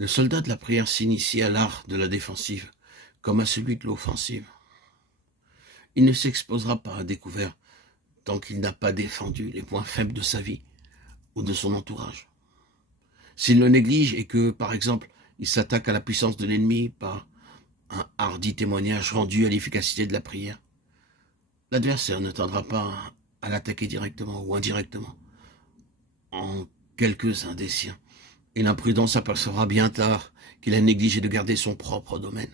Le soldat de la prière s'initie à l'art de la défensive, comme à celui de l'offensive. Il ne s'exposera pas à découvert tant qu'il n'a pas défendu les points faibles de sa vie ou de son entourage. S'il le néglige et que, par exemple, il s'attaque à la puissance de l'ennemi par un hardi témoignage rendu à l'efficacité de la prière, l'adversaire ne tardera pas à l'attaquer directement ou indirectement, en quelques-uns des siens. Et l'imprudence apercevra bien tard qu'il a négligé de garder son propre domaine.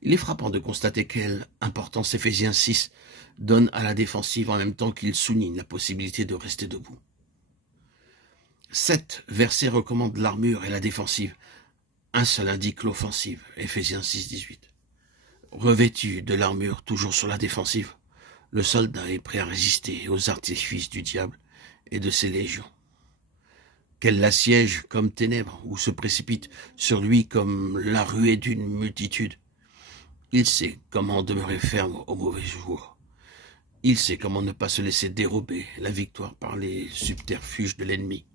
Il est frappant de constater quelle importance Éphésiens 6 donne à la défensive en même temps qu'il souligne la possibilité de rester debout. 7 versets recommandent l'armure et la défensive. Un seul indique l'offensive, Éphésiens 6, 18. Revêtu de l'armure, toujours sur la défensive, le soldat est prêt à résister aux artifices du diable et de ses légions. Qu'elle l'assiège comme ténèbres ou se précipite sur lui comme la ruée d'une multitude. Il sait comment demeurer ferme au mauvais jour. Il sait comment ne pas se laisser dérober la victoire par les subterfuges de l'ennemi.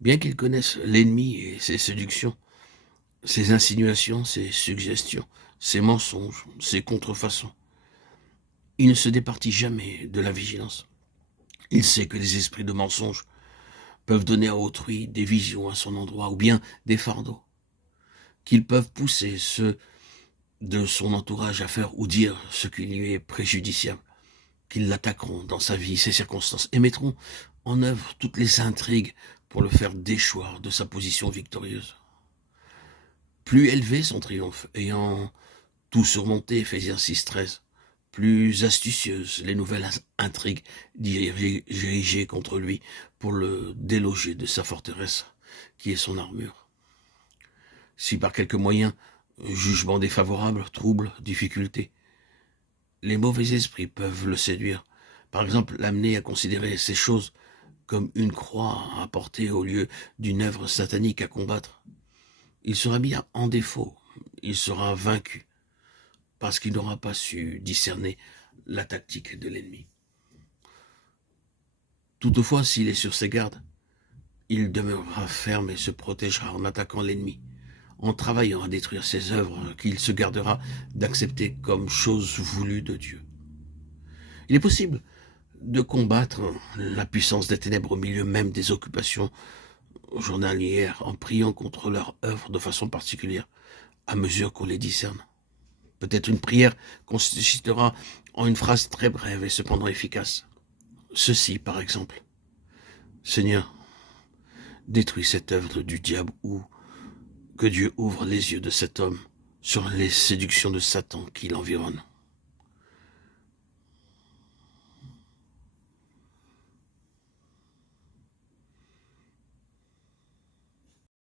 Bien qu'il connaisse l'ennemi et ses séductions, ses insinuations, ses suggestions, ses mensonges, ses contrefaçons, il ne se départit jamais de la vigilance. Il sait que les esprits de mensonge peuvent donner à autrui des visions à son endroit ou bien des fardeaux, qu'ils peuvent pousser ceux de son entourage à faire ou dire ce qui lui est préjudiciable, qu'ils l'attaqueront dans sa vie, ses circonstances, et mettront en œuvre toutes les intrigues pour le faire déchoir de sa position victorieuse. Plus élevé son triomphe, ayant tout surmonté, Éphésiens 6, 13, plus astucieuses les nouvelles intrigues dirigées contre lui pour le déloger de sa forteresse, qui est son armure. Si par quelque moyen, jugement défavorable, trouble, difficulté, les mauvais esprits peuvent le séduire, par exemple l'amener à considérer ces choses comme une croix à porter au lieu d'une œuvre satanique à combattre, il sera mis en défaut, il sera vaincu, parce qu'il n'aura pas su discerner la tactique de l'ennemi. Toutefois, s'il est sur ses gardes, il demeurera ferme et se protégera en attaquant l'ennemi, en travaillant à détruire ses œuvres qu'il se gardera d'accepter comme chose voulue de Dieu. Il est possible de combattre la puissance des ténèbres au milieu même des occupations journalières en priant contre leur œuvre de façon particulière, à mesure qu'on les discerne. Peut-être une prière consistera en une phrase très brève et cependant efficace. Ceci, par exemple. Seigneur, détruis cette œuvre du diable ou que Dieu ouvre les yeux de cet homme sur les séductions de Satan qui l'environnent.